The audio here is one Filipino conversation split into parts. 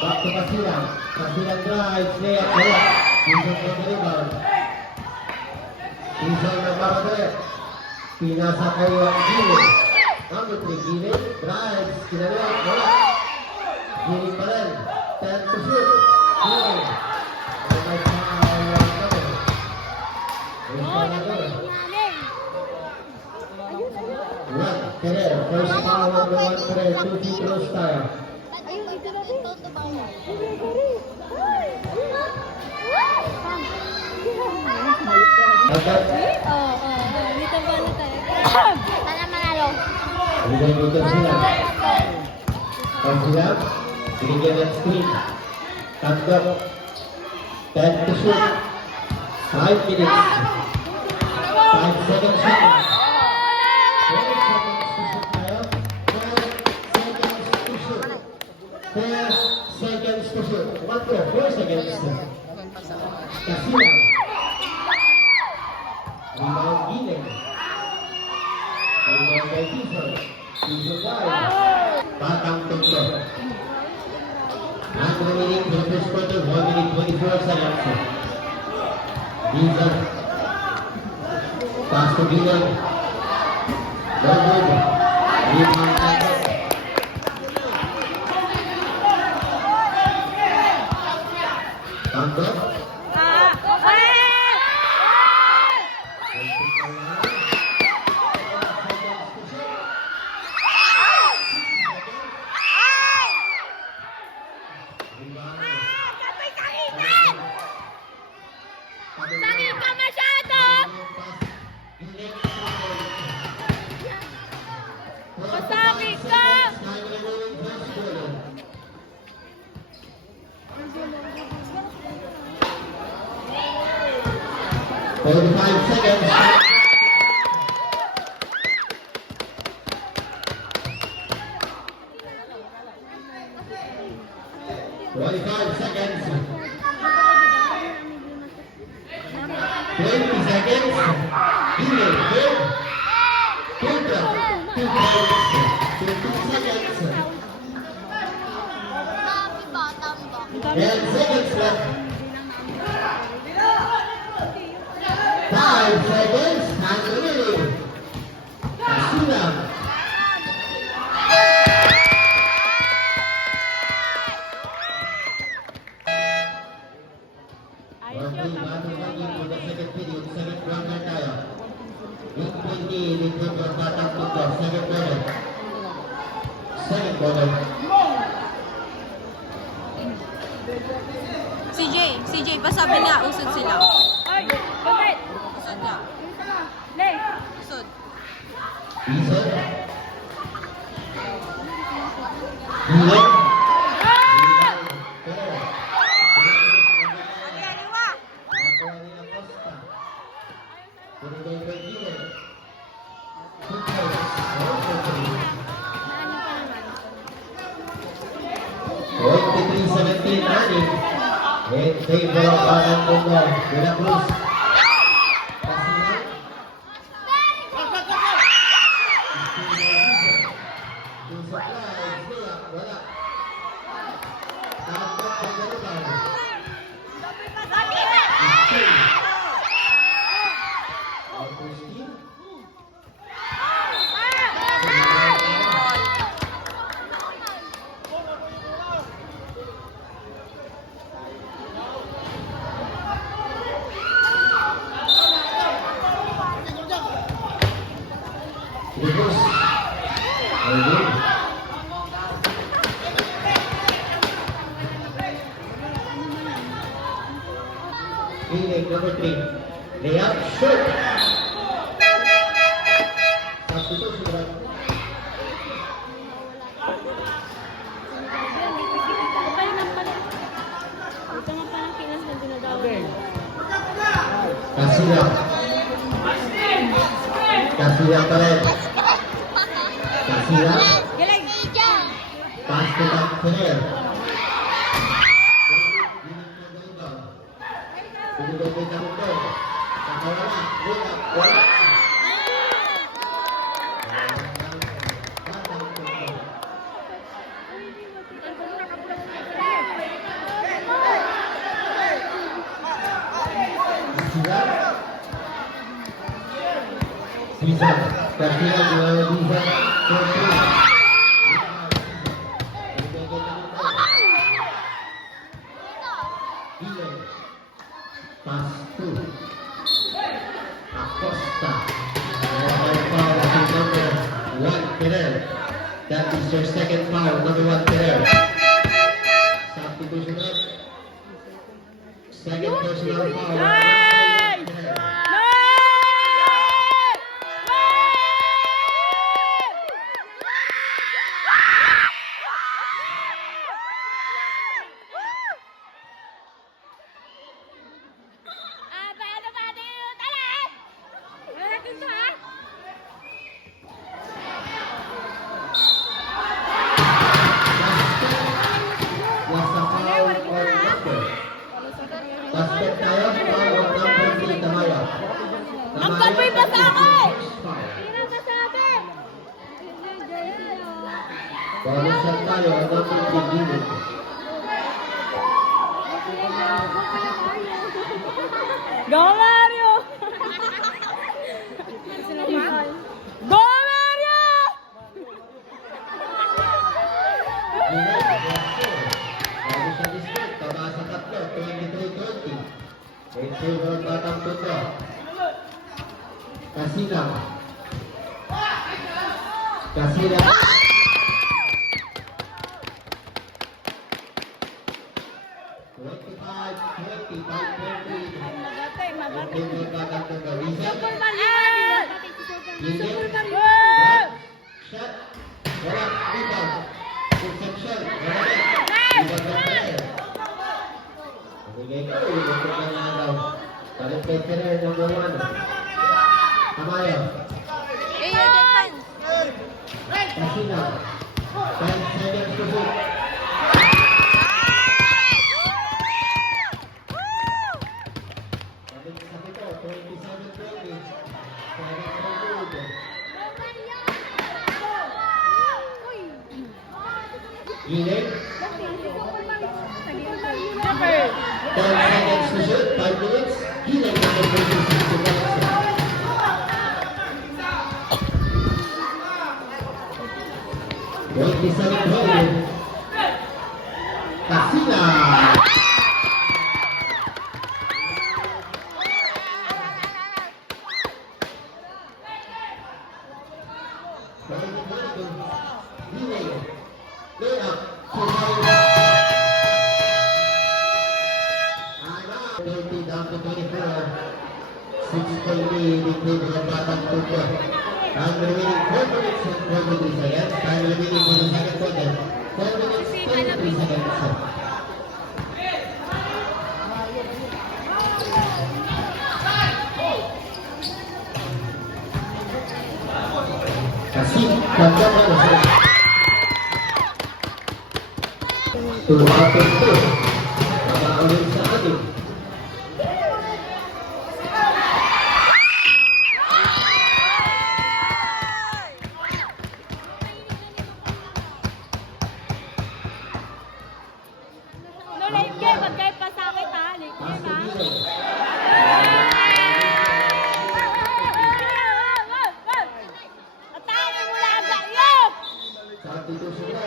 Back to Kasilang. Kasilang drives, layup, wala. Pinsan from the rebound. Pinsan nagmamadali. Pinasa kay Gilin. Number 3, Gilin. Drives, kinaliwag, wala. Gilin pa rin. 10 to shoot. Gilin. May foul kami. May foul na kami. One, Ferrer. First foul of the one Ferrer. 2 free throws tayo. Dito ba na tayo? Sana manalo. Bigyan sila. Pag sila, binigyan ng screen. Tanggap. 10 to shoot. 5 minutes. 5 seconds shoot. 12 seconds to shoot tayo. 4 seconds to shoot. 4 seconds. Kasi lang. Rebound Gilin. Rebound by Tison. Tison guys. Batang Tuglo. Ang remaining for the first quarter, 1 minute 24 seconds. Tison. Pass to Gilin. No good. Rebound Tuglo. Tuglo. Sakit ka masyado! Masakit ka! 45 seconds. 45 seconds. 20 seconds. Gilin, good. Contra. 2 points. 15 seconds. 10 seconds left. 5 seconds. And remaining. Kasilang. CJ, pasabi na, usod sila. Ay! Bakit? Usod na. Lay! Usod. Aliwa! In favor of Batang Tuglo, De La Cruz. Number 3. Layup, shoot. Substitution, right? Kasilang pa rin. Kasilang. Pass to back Ferrer. Binigay kay Tamundo. Sa kawala. Wala. Kasila. Bisa. Kasila melawan Bisa. Pass to Acosta. One Ferrer. That is your second foul, number 1 Ferrer. Substitution up. Second personal foul. Ferrer. Was the foul on number? Basket tayo, foul on number 3, Tamaya. Ang kapoy pa sa akin! Bonus shot tayo, on number 3, Gilid. Go Mario! Go Mario! Bonus shot is good, tabaas sa tatlo, 23-20. In favor of Batang Tuto. Kasila. Kasila. Tamaya. Eh, your defense. Kasila. 10 seconds to shoot. Sabi ko, 27-20. Gilid. 10 seconds to shoot. 5 minutes. Gilid na may 26 seconds. Kasila. Down to 24. 6 lead in favor of Batang Tuto. Time remaining 4 minutes and 43 seconds. Time remaining for the second quarter. 4 minutes, 23 seconds. Kasih, ganda ba? Tumatong to. Nakaulit sa atin. Substitution na.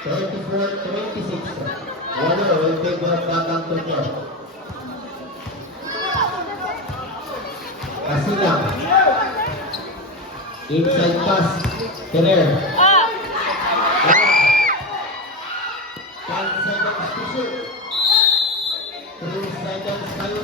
24-26. Wala, will take back Batang Tuto. Kasila. Inside pass. Ferrer. 10 seconds to shoot. 3 seconds tayo.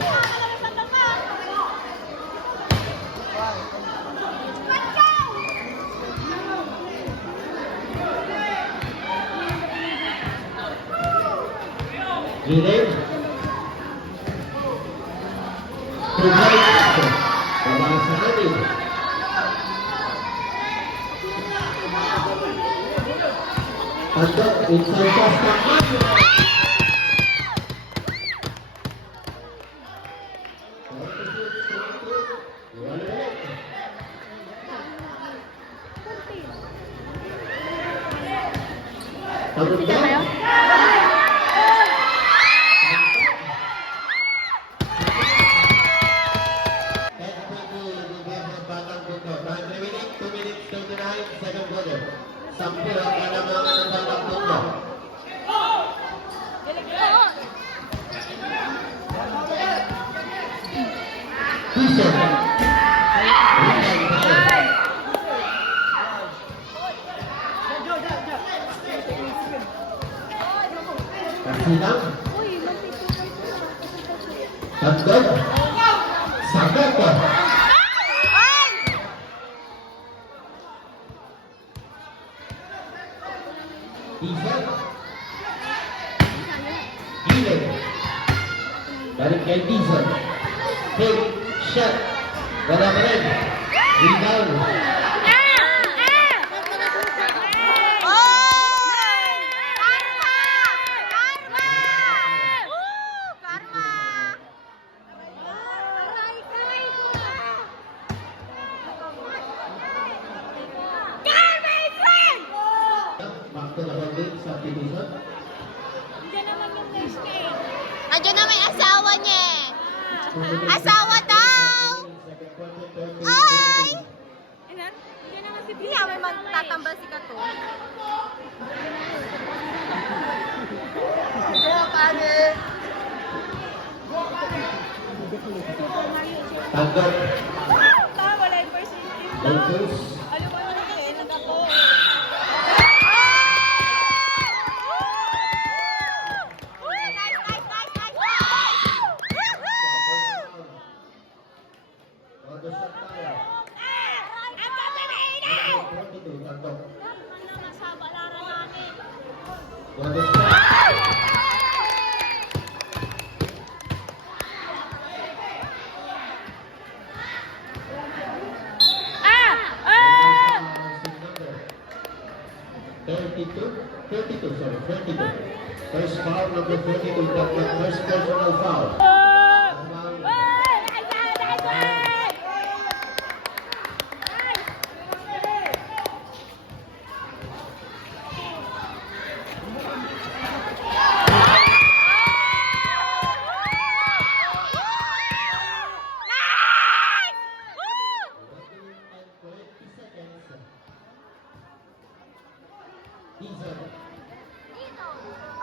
Gilid. Provide. Babasa sa atin. Pagkat, inside pass na atin. Pagkat. Tatlo. Diesel. Kasilang. Tatlo. Sagat. Diesel. Diesel. Balik kay Diesel. Big shot. Wala pa rin. Rebound. Back to the holding. Substitution. Andiyan na may asawa niya. Asawa daw! Ay! Hindi nga may magtatambal si Kato. Tanggap. Wala yung percentage. Lakers. Alam mo na kasi, nag-ako. Other shot tayo. 22, tanggap. Other shot. First foul, number 32, tanggap. First personal foul.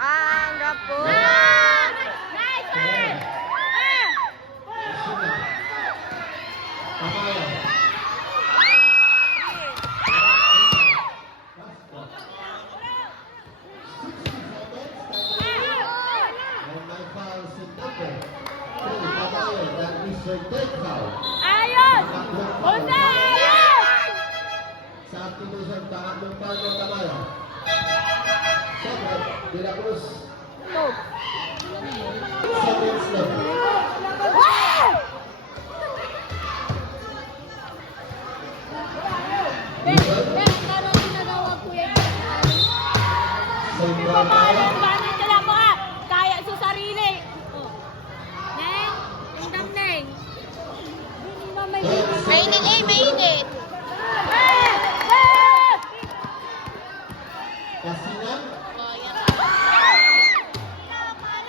Ang gapo. Ayos! Una! Sa aktibusan, pangatlong foul ng Tamayo. Second, De La Cruz. 2 seconds left. Same foul tayo. Kaya sa sarili. Neng, indam neng. Mainit eh, mainit. Kasinan.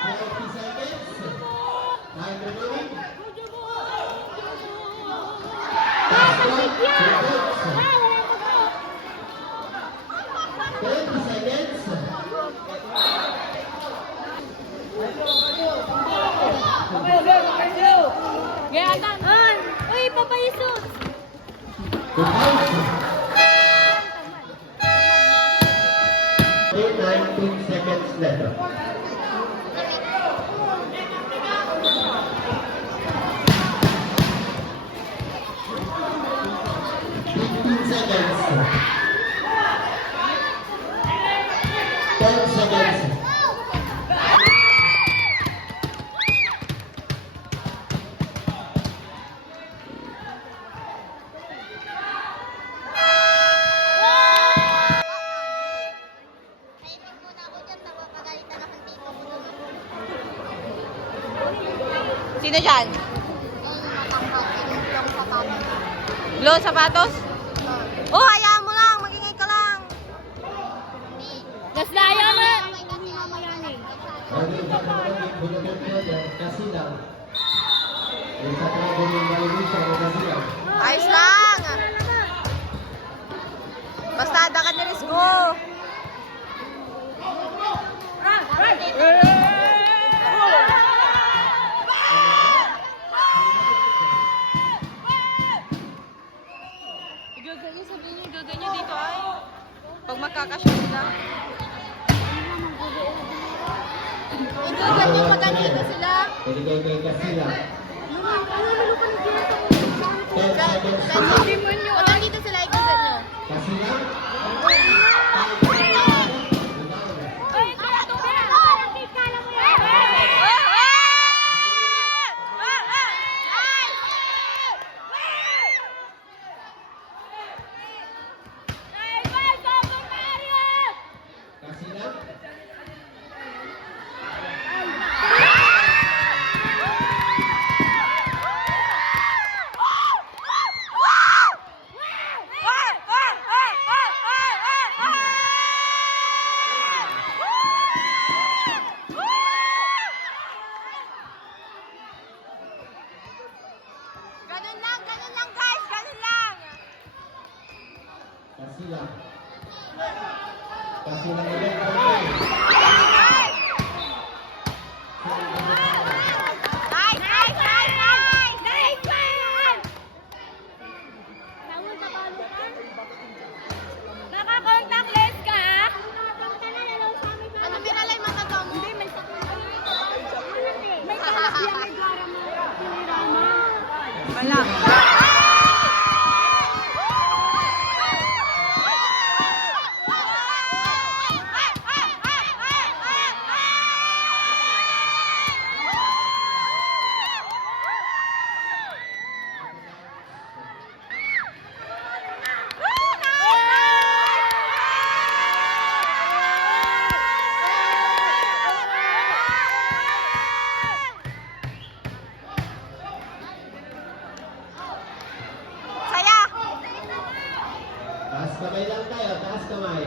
30 seconds. Time remaining. Last one. 20 seconds. Gayatan. Uy, papaisot. Goodbye. 19 seconds left. Seconds. 10 seconds. Sino dyan? Blue sapatos? Oh, hayaan mo lang. Magingay ka lang. Naslaya mo. Lagi sa mga bulungan niya, kasi lang. Sa mga bulungan siya, kasi lang. Ayos lang. Basta ada ka ni Rizgo. Number mo, 1 pag andito player. sila. Binigay kay Casilla. Ano ka nag-dito? 10 seconds to Sa go. demonyo. Pag andito sila, ikutan nyo. Casilla. Casilla. Ganun lang guys, ganun lang. Casilla. Casilla ulit. Nice, nice, nice, nice! Nice one! Naka-contact lens ka, ha? Ano pinalay mata to mo? Hindi, may sakit. May kalap yan, may gara mo. Wala. Saya! Taas kamay lang tayo. Taas kamay.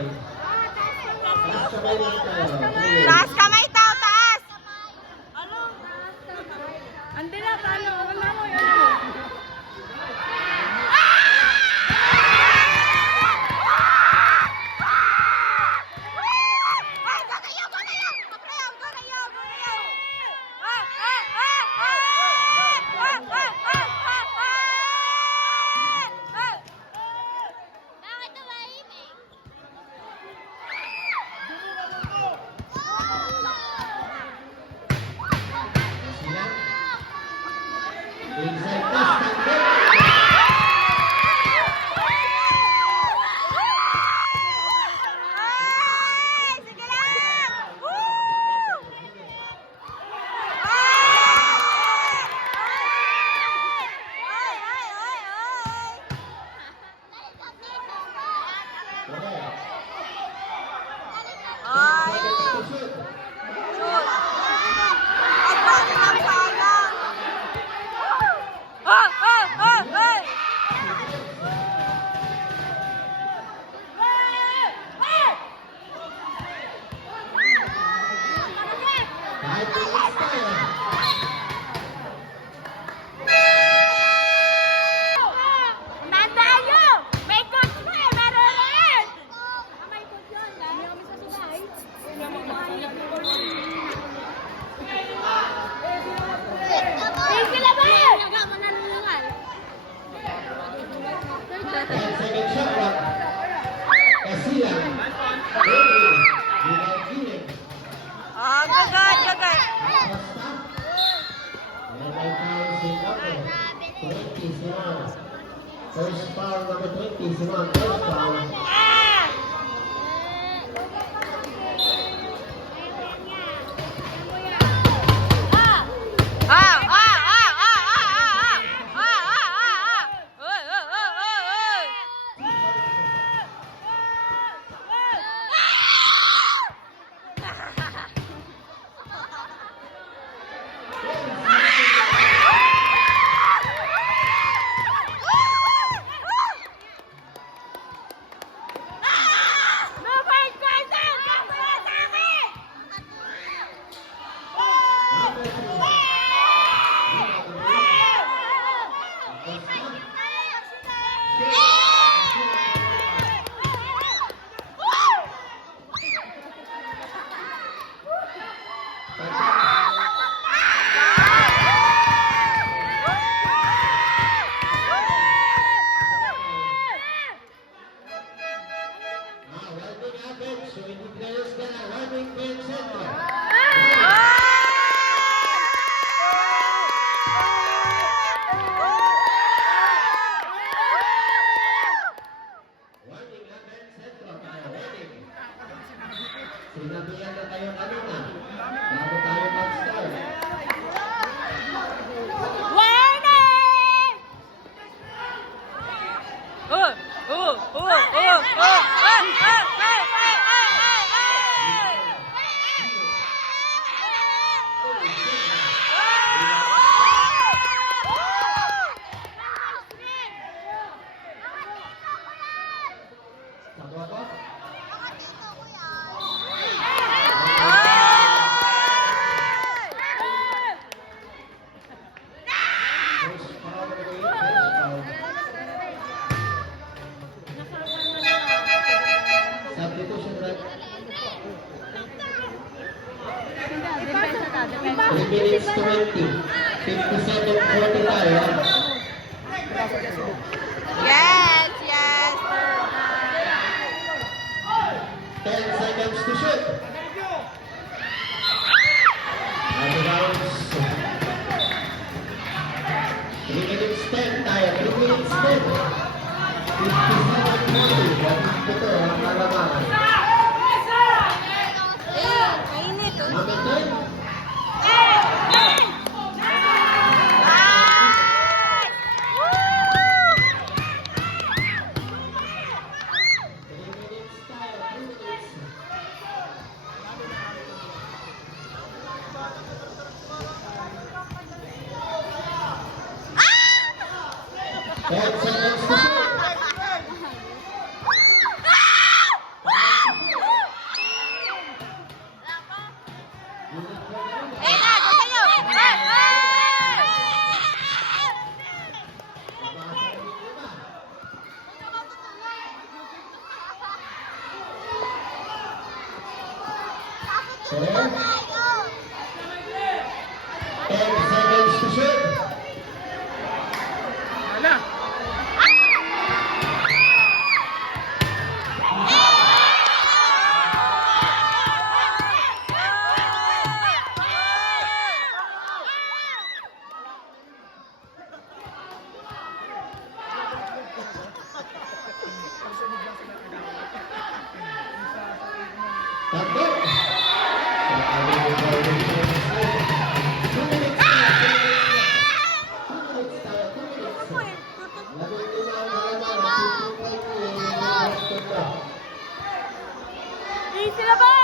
Taas kamay lang tayo. Please. Taas kamay tao, taas! Andi na, paano? Wala mo yun. Ay, ganayaw, ganayaw! Ganayaw, ganayaw, ganayaw! Bakit tumahimik? Casilla. Inside pass. Tangkit. Ay, sige lang! Woo! Ay, ay, ay, ay! Correct. Ay! 10 seconds to shoot. Shoot! Ang bang lang sayang! Ah! Ah! Ah! Ay! Kahit minutes tayo. Tandaan nyo! May coach na eh! Meron rin! May coach yun, ha? Hindi kami sasabay. Sila ba? Naga, mananunungan. 10-second shot clock. Casilla. Ready. Without killing. Ah, gagad, gagad. Basta. And by foul si number 20, Simon. First foul number 20, Simon. First foul. Ah! Ah! Ah! Ah! Ah! Ah! Ah! Ah! Ah! Ah! Oy, oy, oy, oy, oy! No fight question! Kaya sa akin! Warming average, so hindi players ka na. Warming bench center. Ah! Sinabihan na kayo kanina. Bago tayo mag-start. Warning! Sabaw ko? First foul ulit, first foul. Substitution right. 3 minutes 20. 57-40 tayo. Yes, yes. 10 seconds to shoot. Ano rounds? 3 minutes 10 tayo. 3 minutes 10. 57-40. Ito ang kalamangan. Mainit. Number 10. Ten seconds to shoot. Tatlo. Easy na ba?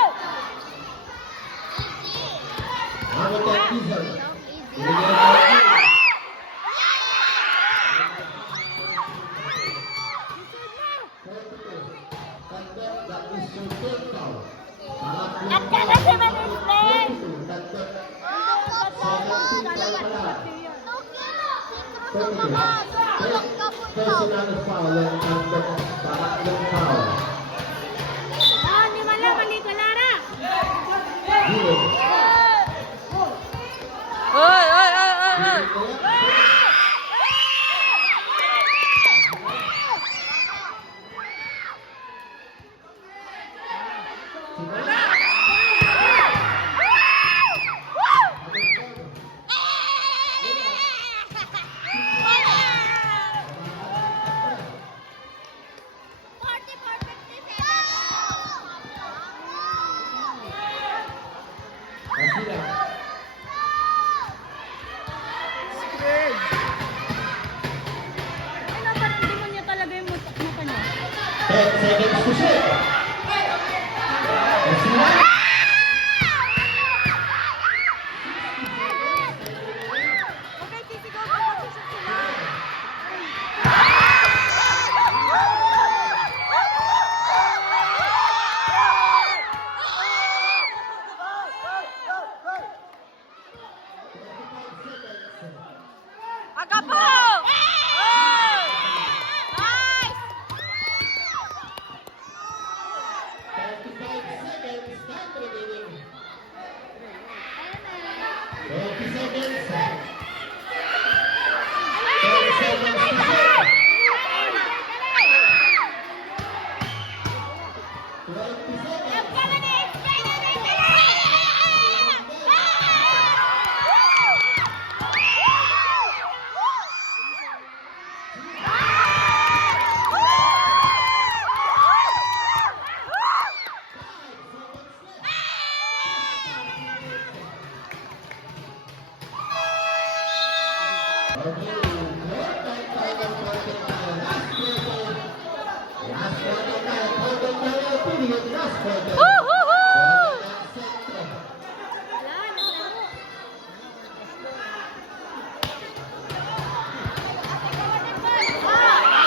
At kala si Manislen! Personal foul ang pangatlong foul. Ah, di man lang, mali ka, Lara! Zero. Oy, oy, oy, oy, oy. Ano, parang demonyo talaga yung mata niya. 10 seconds to shoot. Okay, titigaw ka mag-shoot sila. Agapaw! Oy! Nice! 35 seconds. Time remaining. 20 seconds. 10 seconds to shoot. 20 seconds. Woo-hoo-hoo!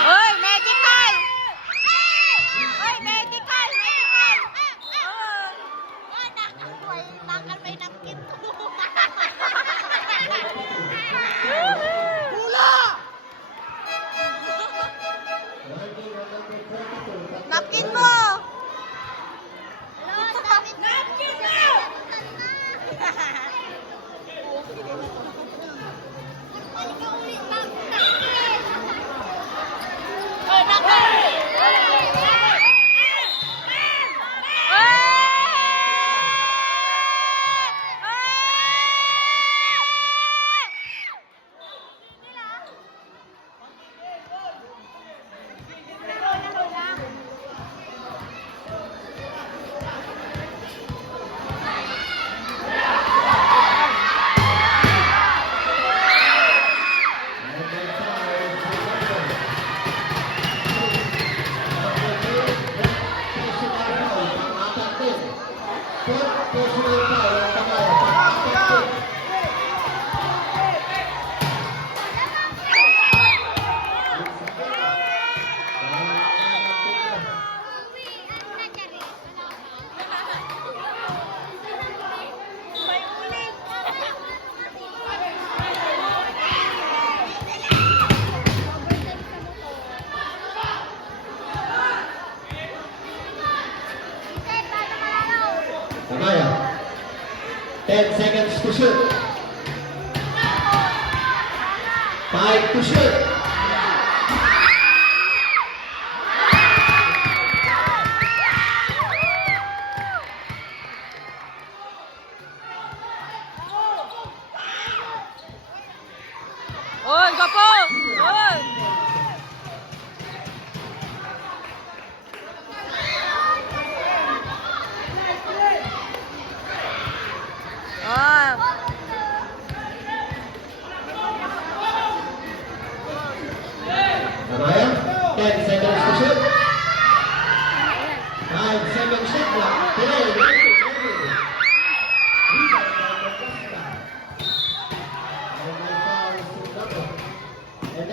Oy, medical! Oy, medical! Medical! Bakal may napkin ko. Napkin mo! Napkin mo! Balik ka ulit, napkin! Oh, napkin! Amaya. 10 seconds to shoot. 5 to shoot. Oy, gapo! Oy! Ah! Amaya. 10 seconds to shoot. 5 seconds shot clock. Delay. And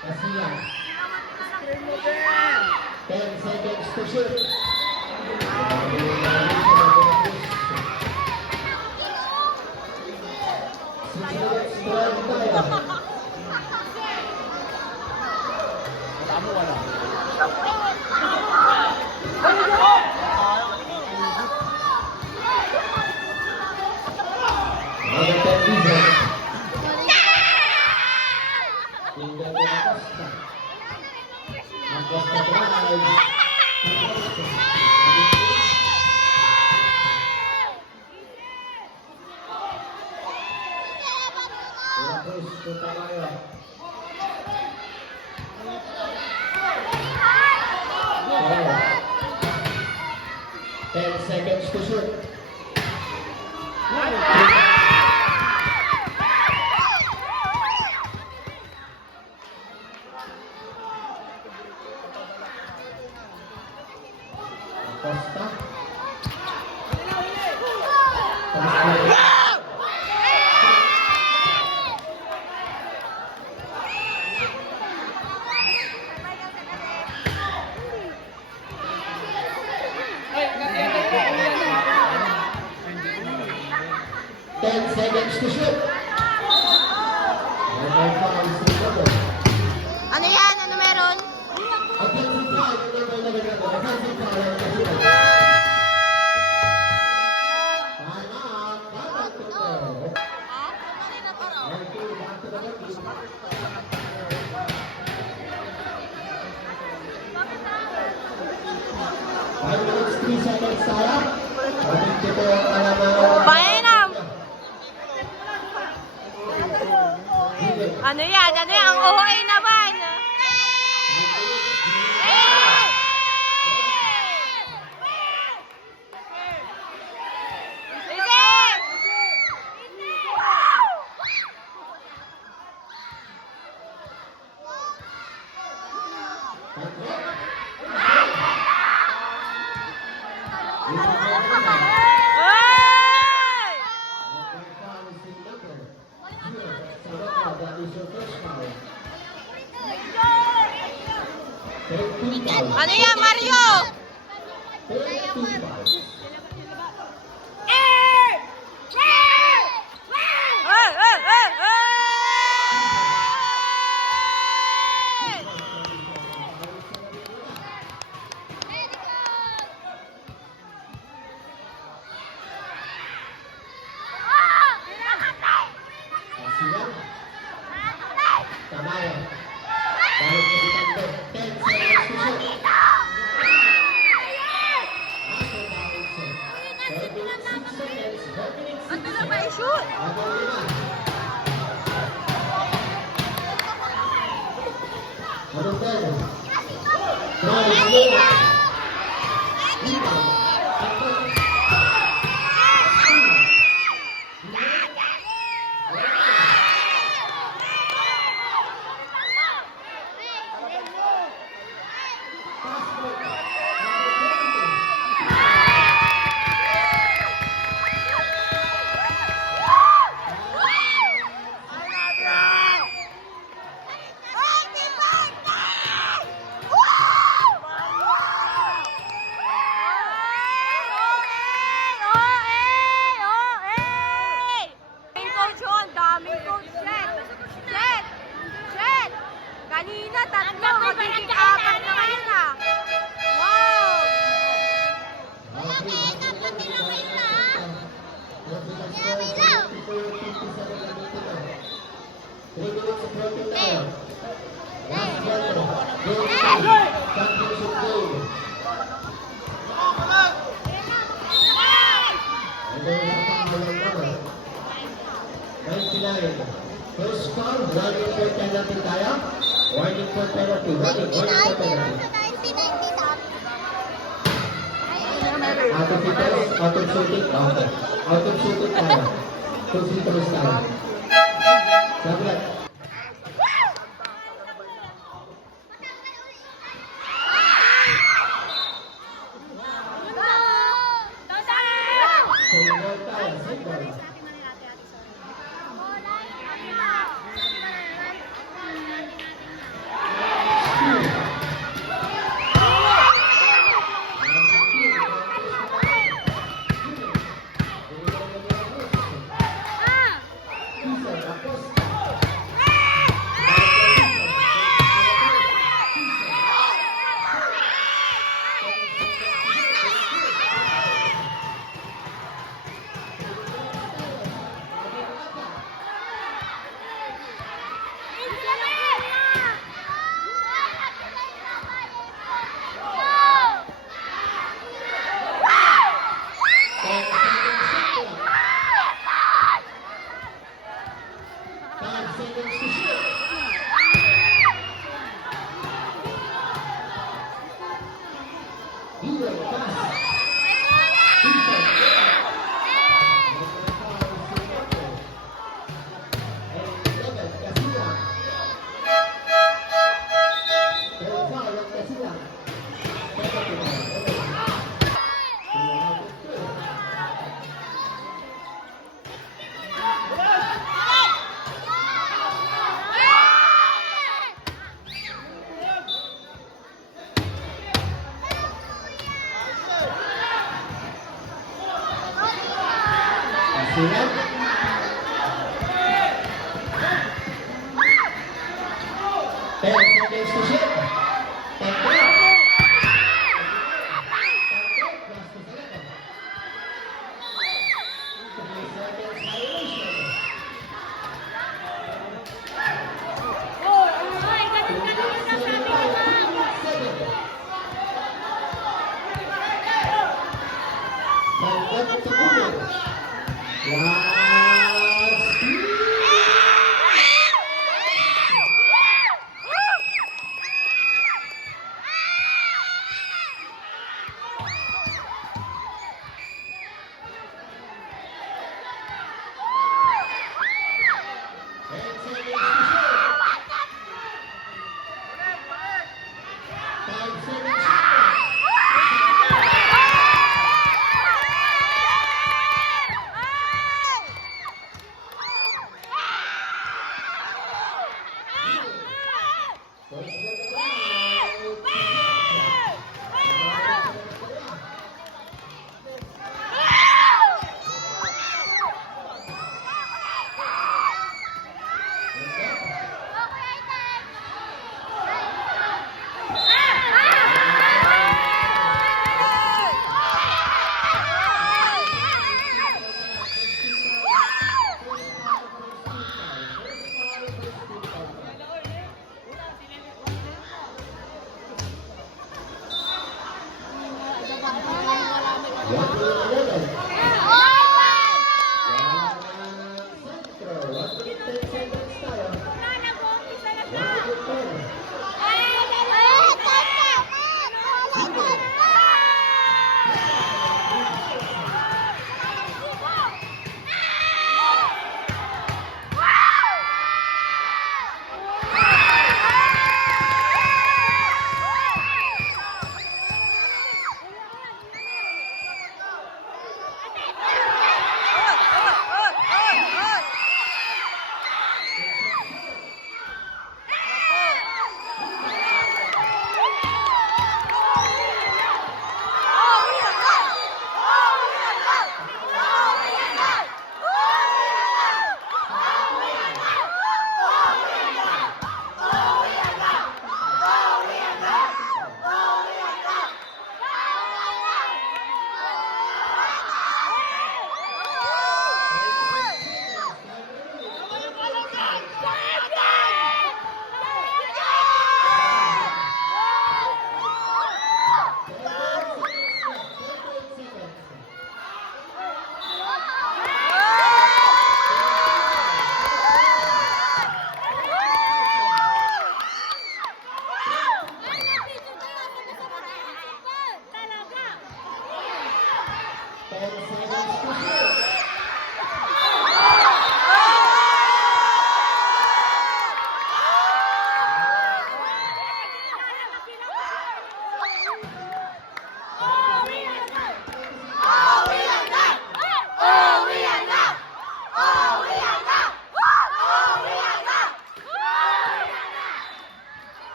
Kasiyan. 10 seconds to shoot. 6 minutes to run tayo. Number 10 defense. Tinggal ke Acosta. Acosta drive. Terus ke Tamayo. Oh. 10 seconds to shoot. Costa. Ten seconds to shoot. Ano yan? Ano meron? Offensive foul, number 11. Offensive foul, timeout. Back to the Five minutes, 3 seconds tayo. Dito ang alaman. Painam! Ano yan? Ano yan? Ang OA naman! Ano yan, Mario? Tamayo. Balik ke Duterte. 10 seconds to shoot. Ano na ba i-shoot? Kanina, tatlo. Magiging apat na ngayon ah. Wow! First foul, warning for penalty tayo. Warning for penalty. Warning for penalty. Out of details, out of shooting. Okay. Out of shooting tayo. 2 free throws tayo. Sablat. Same ball tayo. Same ball. Silat. 10 seconds to shoot. Pagkat. Ay, ganun ka naman kasabi ni Ma'am.